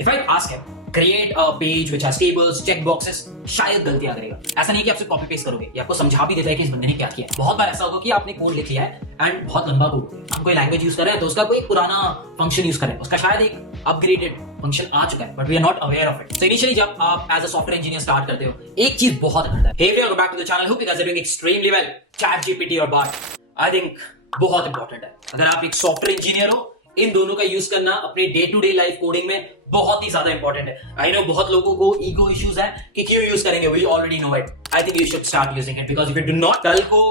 If I ask him, create a page which has tables, check boxes, शायद गलतियां करेगा। ऐसा नहीं कि आप सिर्फ कॉपी पेस्ट करोगे, ये आपको समझा भी देता है कि इस बंदे ने क्या किया है। बहुत बार ऐसा होगा कि आपने कोड लिख लिया है एंड बहुत लंबा कोड, हम कोई लैंग्वेज यूज कर रहे हैं तो उसका कोई पुराना फंक्शन यूज करें, उसका शायद एक अपग्रेडेड फंक्शन आ चुका है, but we are not aware of it. So initially जब आप as a software engineer start करते हो, एक चीज बहुत करता है। Hey everyone, back to the channel, hope you guys are doing extremely well. ChatGPT और बार्ट आई थिंक बहुत इंपॉर्टेंट है। अगर आप एक सॉफ्टवेयर इंजीनियर हो, इन दोनों का यूज करना अपने day to day life coding में बहुत ही ज्यादा इंपॉर्टेंट है। आई नो बहुत लोगों को ईगो इश्यूज है कि क्यों यूज करेंगे, we already know it. I think you should start using it because if you do not, कल को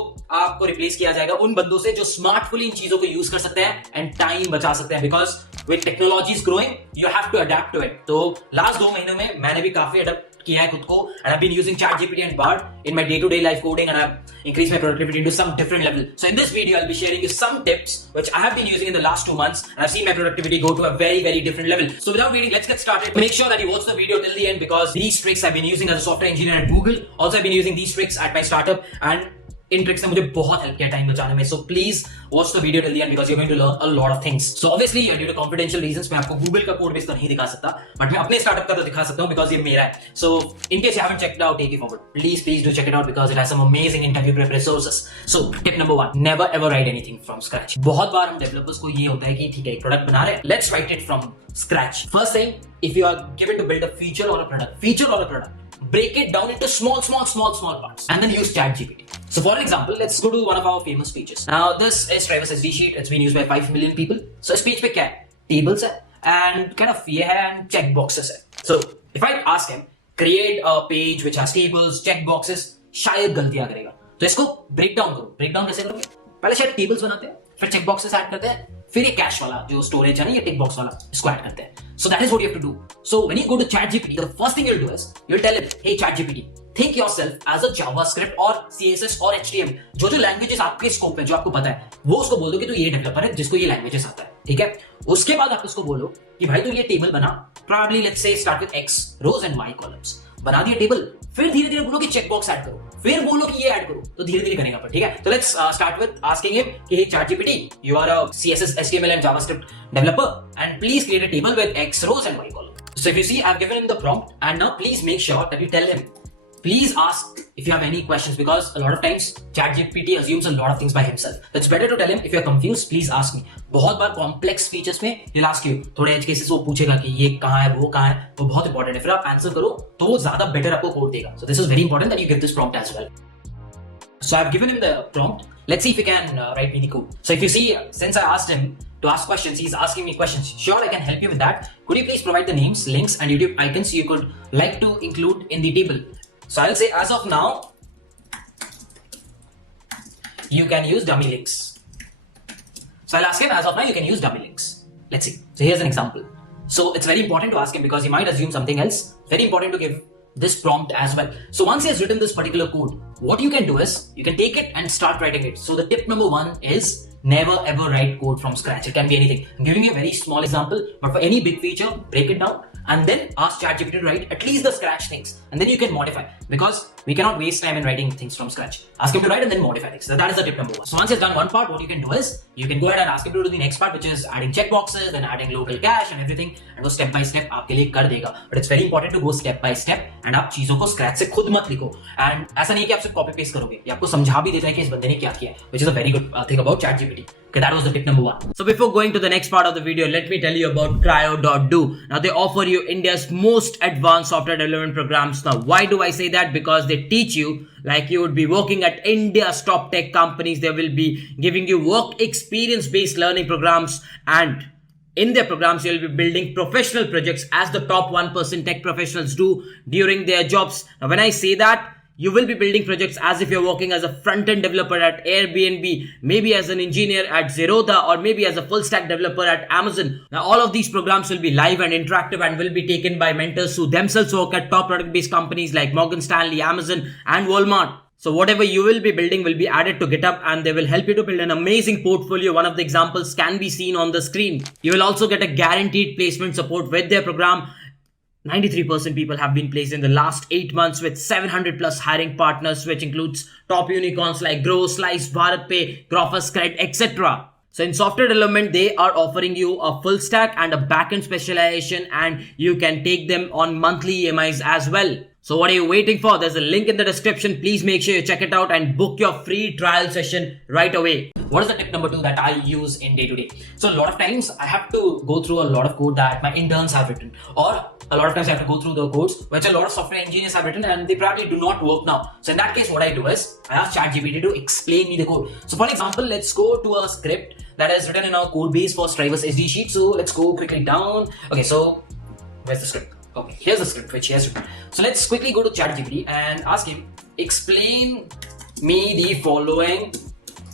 आपको रिप्लेस किया जाएगा उन बंदों से जो स्मार्टफुली इन चीजों को यूज कर सकते हैं एंड टाइम बचा सकते हैं, because with technology is growing you have to adapt to it. तो लास्ट 2 महीनों में मैंने भी काफी अडेप्ट किया है खुद को, and I've been using ChatGPT and BART in my day-to-day life coding, and I've increased my productivity to some different level. So in this video, I'll be sharing you some tips which I have been using in the last 2 months, and I've seen my productivity go to a very, very different level. So without waiting, let's get started. Make sure that you watch the video till the end because these tricks I've been using as a software engineer at Google. Also, I've been using these tricks at my startup, and इन tricks ने मुझे बहुत help किया time बचाने में। So please watch the video till the end because you are going to learn a lot of things. So obviously due to confidential reasons मैं आपको गूगल का कोड बेस तो नहीं दिखा सकता, बट मैं अपने स्टार्टअप का तो दिखा सकता हूं बिकॉज़ ये मेरा है। So in case you haven't checked out takeUforward, please do check it out because it has some amazing interview prep resources. So tip number 1, never ever write anything from scratch. बहुत बार हम डेवलपर्स को ये होता है कि ठीक है एक प्रोडक्ट बना रहे हैं, let's write it from scratch. First thing, if you are given to build a feature और a product, break it down into small parts and then use ChatGPT. So for example, let's go to one of our famous features. Now this is Travis SD sheet. It's been used by 5 million people. So इस पेज पे क्या है? Tables है and kind of ये है and check boxes है. So if I ask him, create a page which has tables, check boxes, शायद गलतियां करेगा। तो इसको break down करो। break down कैसे करोगे? पहले शायद tables बनाते हैं, फिर check boxes ऐड करते हैं, फिर ये कैश वाला जो स्टोरेज है ना, ये टिक बॉक्स वाला, इसको ऐड करते हैं। So that is what you have to do. So when you go to ChatGPT, the first thing you'll do is you'll tell him, hey ChatGPT, think yourself as a JavaScript or CSS और HTML, जो लैंग्वेजेस आपके स्कोप में जो आपको पता है, वो उसको बोल दो कि तू ये डेवलपर है जिसको ये लैंग्वेजेस आता है, ठीक है। उसके बाद आप उसको बोलो कि भाई तू ये टेबल बना, probably let's say start with X rows and Y columns, बना दिया टेबल, फिर धीरे धीरे बोलो कि चेक बॉक्स ऐड करो, फिर बोलो कि ये ऐड करो, तो धीरे धीरे करेगा पर, ठीक है। तो let's start with asking him कि हे ChatGPT, you are a CSS, HTML and JavaScript developer and please create a table with X rows and Y columns. So if you see, I've given him the prompt, and now please make sure that you tell him, please ask if you have any questions, because a lot of times ChatGPT assumes a lot of things by himself. So it's better to tell him, if you're confused, please ask me. बहुत बार complex features में he'll ask you, थोड़े edge cases वो पूछेगा कि ये कहाँ है, वो कहाँ है, वो बहुत important है। फिर आप आंसर करो तो वो ज्यादा better आपको कोड देगा। So this is very important that you give this prompt as well. So I've given him the prompt. Let's see if he can write me the code. So if you see, since I asked him to ask questions, he's asking me questions. Sure, I can help you with that. Could you please provide the names, links, and YouTube icons you could like to include in the table? So I'll say, as of now, you can use dummy links. So I'll ask him, as of now, you can use dummy links. Let's see. So here's an example. So it's very important to ask him because he might assume something else. Very important to give this prompt as well. So once he has written this particular code, what you can do is you can take it and start writing it. So the tip number 1 is never ever write code from scratch. It can be anything. I'm giving you a very small example, but for any big feature, break it down and then ask ChatGPT to write at least the scratch things, and then you can modify, because we cannot waste time in writing things from scratch. Ask him to write and then modify things. So that is the tip number 1. So once he's done one part, what you can do is you can go ahead and ask him to do the next part, which is adding checkboxes, then adding local cache and everything, and वो step by step आपके लिए कर देगा. But it's very important to go step by step and आप चीजों को scratch से खुद मत लिखो. And ऐसा नहीं कि आप सिर्फ copy paste करोगे, ये आपको समझा भी देता है कि इस बंदे ने क्या किया है, which is a very good thing about ChatGPT. Okay, that was the tip number 1. So before going to the next part of the video, let me tell you about cryo.do. Now they offer you India's most advanced software development programs. Now why do I say that? Because they teach you like you would be working at India's top tech companies. They will be giving you work experience based learning programs, and in their programs, you'll be building professional projects as the top 1% tech professionals do during their jobs. Now when I say that, you will be building projects as if you're working as a front-end developer at Airbnb, maybe as an engineer at Zerodha, or maybe as a full-stack developer at Amazon. Now, all of these programs will be live and interactive and will be taken by mentors who themselves work at top product-based companies like Morgan Stanley, Amazon, and Walmart. So whatever you will be building will be added to GitHub, and they will help you to build an amazing portfolio. One of the examples can be seen on the screen. You will also get a guaranteed placement support with their program. 93% people have been placed in the last 8 months with 700 plus hiring partners, which includes top unicorns like Grow, Slice, BharatPay, Grofers, Cred, etc. So in software development, they are offering you a full stack and a backend specialization, and you can take them on monthly EMIs as well. So what are you waiting for? There's a link in the description. Please make sure you check it out and book your free trial session right away. What is the tip number 2 that I use in day to day? So a lot of times I have to go through a lot of code that my interns have written, or a lot of times I have to go through the codes which a lot of software engineers have written and they probably do not work now. So in that case, what I do is I ask ChatGPT to explain me the code. So for example, let's go to a script that is written in our code base for Striver's SD sheet. So let's go quickly down. Okay, so where's the script? Okay, here's the script which he has written. So let's quickly go to ChatGPT and ask him, explain me the following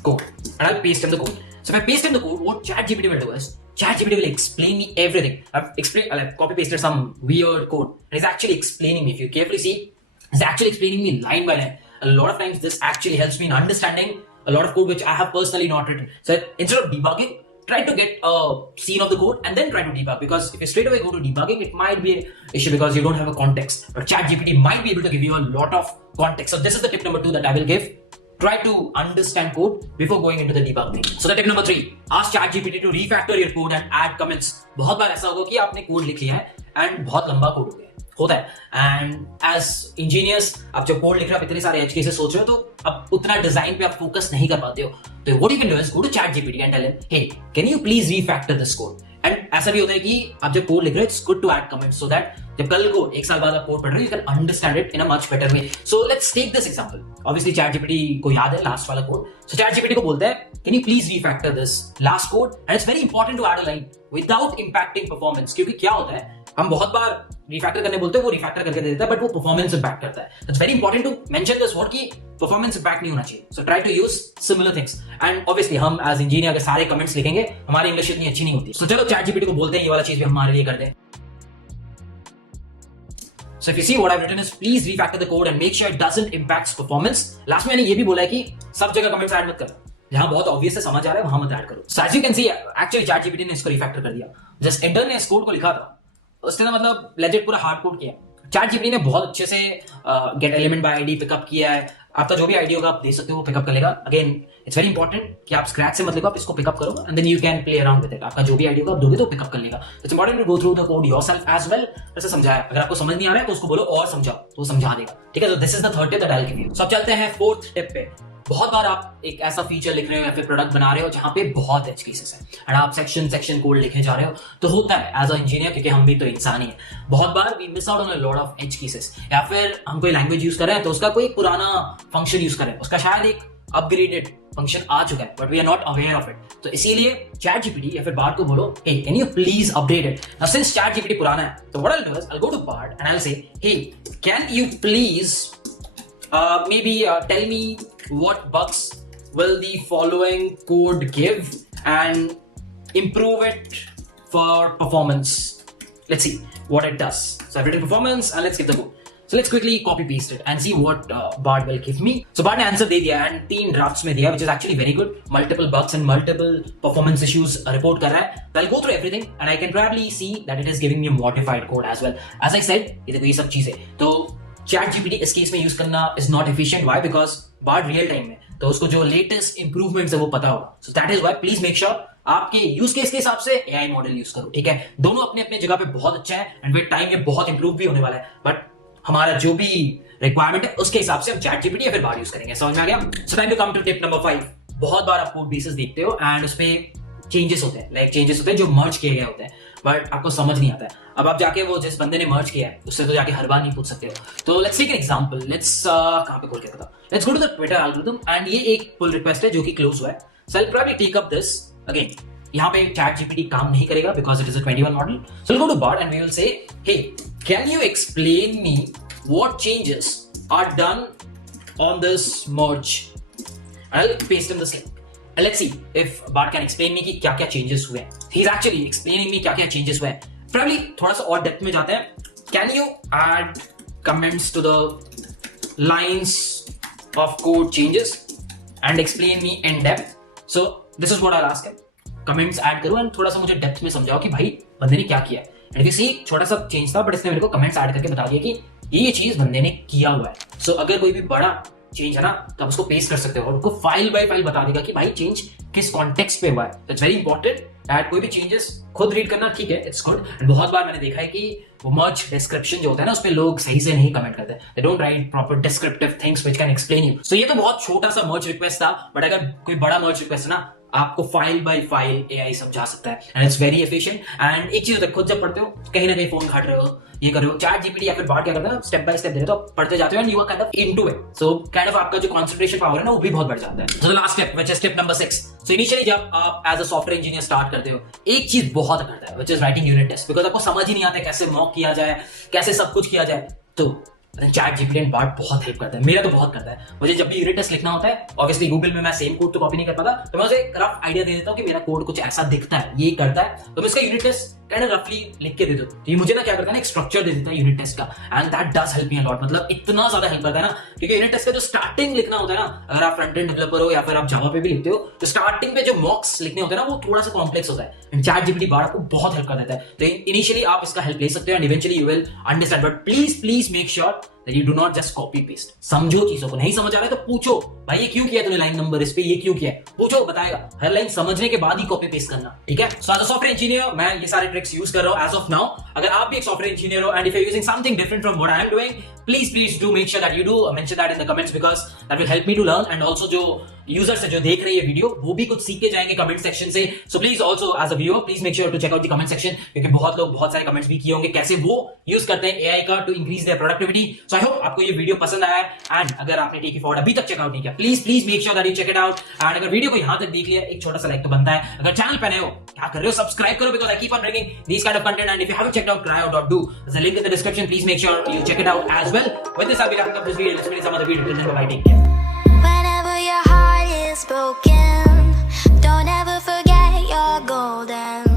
code, and I'll paste him the code. So if I paste him the code, what ChatGPT will do is ChatGPT will explain me everything. I've copy pasted some weird code, and it's actually explaining me. If you carefully see, it's actually explaining me line by line. A lot of times this actually helps me in understanding a lot of code which I have personally not written. So instead of debugging, try to get a scene of the code and then try to debug, because if you straight away go to debugging, it might be an issue because you don't have a context. But ChatGPT might be able to give you a lot of context. So this is the tip number 2 that I will give. Try to understand code before going into the debugging. So the tip number 3, ask ChatGPT to refactor your code and add comments. बहुत बार ऐसा होगा कि आपने कोड लिख लिया है and बहुत लंबा कोड हो गया होता है, एंड एज इंजीनियर्स आप जब कोड लिख रहे हो, इतने सारे एज केसेस सोच रहे हो, तो अब उतना डिजाइन पे आप फोकस नहीं कर पाते हो. तो what you can do is go to ChatGPT and tell him, hey can you please refactor this code. And ऐसा भी होता है कि आप जब कोड लिख रहे हो, it's good to add comments so that जब कल को 1 साल बाद आप कोड पढ़ रहे हो, you can understand it in a much better way. So let's take this example. Obviously ChatGPT को याद है लास्ट वाला कोड. सो ChatGPT को बोलता है, can you please refactor this last code, and it's very important to add a line without impacting performance. क्योंकि क्या होता है, हम बहुत बार रिफैक्टर करने बोलते हैं, वो रिफैक्टर करके दे देता है, बट वो परफॉर्मेंस इंपैक्ट करता है. It's very important to mention this word कि परफॉर्मेंस इंपैक्ट नहीं होना चाहिए. So try to use similar things. And obviously हम एज इंजीनियर अगर सारे कमेंट्स लिखेंगे, हमारी इंग्लिश इतनी अच्छी नहीं होती. सो चलो ChatGPT को बोलते हैं ये वाला चीज भी हमारे लिए कर दे. So if you see what I've written is, please refactor the code and make sure it doesn't impact performance. Last में मैंने ये भी बोला है कि सब जगह कमेंट्स ऐड मत करो, जहां बहुत ऑब्वियस है समझ आ रहा है वहां मत ऐड करो. So as you can see, actually ChatGPT ने इसको रिफैक्टर कर दिया. जस्ट इंटर्न ने इस कोड को लिखा था, उसने मतलब लेजेंड पूरा हार्ड कोड किया. ChatGPT ने बहुत अच्छे से gate element by ID pickup किया है. आपका जो भी आईडी होगा आप दे सकते हो, पिकअप कर लेगा. अगेन इट्स वेरी इंपॉर्टेंट कि आप स्क्रैच से मत लिखो, आप इसको पिकअप करो and then you can play around with it. आपका जो भी आईडी होगा आप दोगे तो पिकअप कर लेगा. It's important to go through the code yourself as well. जैसे समझाया, अगर आपको समझ नहीं आ रहा है तो उसको बोलो और समझाओ, तो वो समझा देगा. ठीक है, तो this is the third tip that I will give you. So अब चलते हैं फोर्थ टिप पे. बहुत बार आप एक ऐसा फीचर लिख रहे हो या फिर प्रोडक्ट बना रहे हो जहां पे बहुत एज केसेस है एंड आप सेक्शन कोड लिखे जा रहे हो, तो होता है एज अ इंजीनियर, क्योंकि हम भी तो इंसान ही है, बहुत बार we miss out on a lot of edge cases. या फिर हम कोई लैंग्वेज यूज कर रहे हैं तो उसका कोई पुराना फंक्शन यूज कर रहे हैं, उसका शायद एक अपग्रेडेड फंक्शन आ चुका है, but we are not aware of it. तो इसीलिए ChatGPT या फिर बार्ड को बोलो, hey can you please update it. Now since ChatGPT पुराना है, तो what I will do is I will go to Bard and I will say, hey can you please maybe tell me what bugs will the following code give and improve it for performance. Let's see what it does. So I've written performance and let's give the code. So let's quickly copy paste it and see what Bard will give me. So Bard ने आंसर दे दिया and 3 drafts में दिया, which is actually very good. Multiple bugs and multiple performance issues report कर रहा है. So I'll go through everything and I can probably see that it is giving me a modified code as well. As I said, ये देखो ये सब चीजें, तो ChatGPT इस केस में यूज करना is not efficient. Why? Because Bard real time में, तो उसको जो लेटेस्ट इंप्रूवमेंट्स है वो पता होगा. So that is why please make sure आपके यूज केस के हिसाब से AI मॉडल यूज करो. ठीक है, दोनों अपने अपने जगह पे बहुत अच्छा है एंड विद टाइम ये बहुत इंप्रूव भी होने वाला है, बट हमारा जो भी रिक्वायरमेंट है उसके हिसाब से हम ChatGPT या फिर Bard यूज करेंगे. समझ में आ गया? So time to come to tip number 5. बहुत बार आप कोड बेसिस देखते हो एंड उसपे चेंजेस होते हैं, लाइक चेंजेस होते हैं जो मर्ज किए गए होते हैं, बट आपको समझ नहीं आता है. अब आप जाके वो जिस बंदे ने मर्ज किया है उससे तो जाके हर बार नहीं पूछ सकते हो. तो let's take an example. Let's कहां पे खोल के था, let's go to the Twitter algorithm and ये एक पुल रिक्वेस्ट है जो कि क्लोज हुआ है. So I will probably take up this again. यहाँ पे ChatGPT काम नहीं करेगा because it is a 21 model. So will go to Bard and we will say, hey can you explain me what changes are done on this merge. I will paste in this link. And let's see if Bard can explain me कि क्या-क्या changes हुए हैं. He's actually explaining me क्या-क्या changes हुए हैं. Probably थोड़ा सा और डेप्थ में जाते हैं. Can you add comments to the lines of code changes and explain me in depth? So this is what I'll ask him. Comments add करो and थोड़ा सा मुझे डेप्थ में समझाओ कि भाई बंदे ने क्या किया है. And if you see छोटा सा चेंज था, बट इसने मेरे को comments add करके बता दिया कि ये चीज बंदे ने किया हुआ है. So अगर कोई भी बड़ा चेंज है ना, तो आप उसको पेस्ट कर सकते हो और उनको फाइल बाय फाइल बता देगा कि भाई चेंज किस कॉन्टेक्स्ट पे हुआ है। इट्स वेरी इंपॉर्टेंट दैट कोई भी चेंजेस खुद रीड करना ठीक है, इट्स गुड। एंड बहुत बार मैंने देखा है कि वो मर्ज डिस्क्रिप्शन जो होता है ना, उस पे लोग सही से नहीं कमेंट करते, they don't write proper descriptive things which can explain you. So ये तो बहुत छोटा सा मर्ज रिक्वेस्ट था, बट अगर कोई बड़ा मर्ज रिक्वेस्ट है ना, आपको फाइल बाय फाइल एआई समझा सकता है and it's very efficient. And एक चीज होता है, खुद जब पढ़ते हो कहीं ना कहीं फोन घाट रहे हो, ये कर रहे हो, चैट जीपीटी या फिर बात क्या करता है, स्टेप बाय स्टेप दे रहे हो, तो आप पढ़ते जाते हो and you are kind of into it. So kind of आपका जो कंसंट्रेशन पावर है ना, वो भी बहुत बढ़ जाता है। So the last step which is step number 6। So initially जब आप as a software engineer start करते हो, एक चीज बहुत करता है which is writing unit test, because आपको समझ ही नहीं आता कैसे मॉक किया जाए, कैसे सब कुछ किया जाए। तो चैट जीपीटी एंड बार्ट बहुत हेल्प करता है, मेरा तो बहुत करता है। मुझे जब भी यूनिट टेस्ट लिखना होता है, ऑब्वियसली गूगल में मैं सेम कोड तो कॉपी नहीं कर पाता, तो मैं उसे एक रफ आइडिया दे देता हूँ कि मेरा कोड कुछ ऐसा दिखता है, ये करता है, तो मैं इसका यूनिट टेस्ट काइंड ऑफ रफली लिख के दे देता हूँ। ये मुझे ना क्या करता है ना, एक स्ट्रक्चर दे देता है यूनिट टेस्ट का, and that does help me a lot. मतलब इतना ज्यादा हेल्प करता है ना, क्योंकि यूनिट टेस्ट का जो स्टार्टिंग लिखना होता है ना, अगर आप फ्रंट एंड डेवलपर हो या फिर आप जावा पे भी लिखते हो, तो स्टार्टिंग पे जो मॉक्स लिखने होते हैं ना, वो थोड़ा सा कॉम्प्लेक्स होता है, एंड चैट जीपीटी बार्ट आपको बहुत हेल्प कर देता है। तो इनिशियली आप इसका हेल्प ले सकते हो and eventually you will understand, but please make sure that you do not just copy paste। समझो चीजों को, नहीं समझ आ रहा है तो पूछो, भाई ये क्यों किया तूने लाइन नंबर इस पे, ये क्यों किया है, पूछो, बताएगा। हर लाइन समझने के बाद ही कॉपी पेस्ट करना, ठीक है। So as a software engineer मैं ये सारे ट्रिक्स यूज कर रहा हूं एज ऑफ नाउ। अगर आप भी एक सॉफ्टवेयर इंजीनियर हो and if you are using something different from what I am doing, please do make sure that you do mention that in the comments, because that will help me to learn. And also जो users है जो देख रहे हैं वीडियो, वो भी कुछ सीख के जाएंगे कमेंट सेक्शन से। So please also as a viewer please make sure to check out the comment section, क्योंकि बहुत लोग बहुत सारे कमेंट्स भी किए होंगे कैसे वो यूज करते हैं एआई का to increase their productivity. So I hope आपको ये वीडियो पसंद आया है, एंड अगर आपने takeUforward अभी तक चेकआउट नहीं किया, please make sure that you check it out. And अगर वीडियो को यहां तक देख लिया, एक छोटा सा लाइक तो बनता है। अगर चैनल पे नए हो, क्या कर रहे हो, सब्सक्राइब करो, because I keep on bringing this kind of content. And if you haven't checked out cryo.do, there's a link in the description, please make sure you check it out as well. With this I'll be wrapping up this video. Let's meet in some other video. Till then, bye, take care. Whenever your heart is broken, don't ever forget you're golden.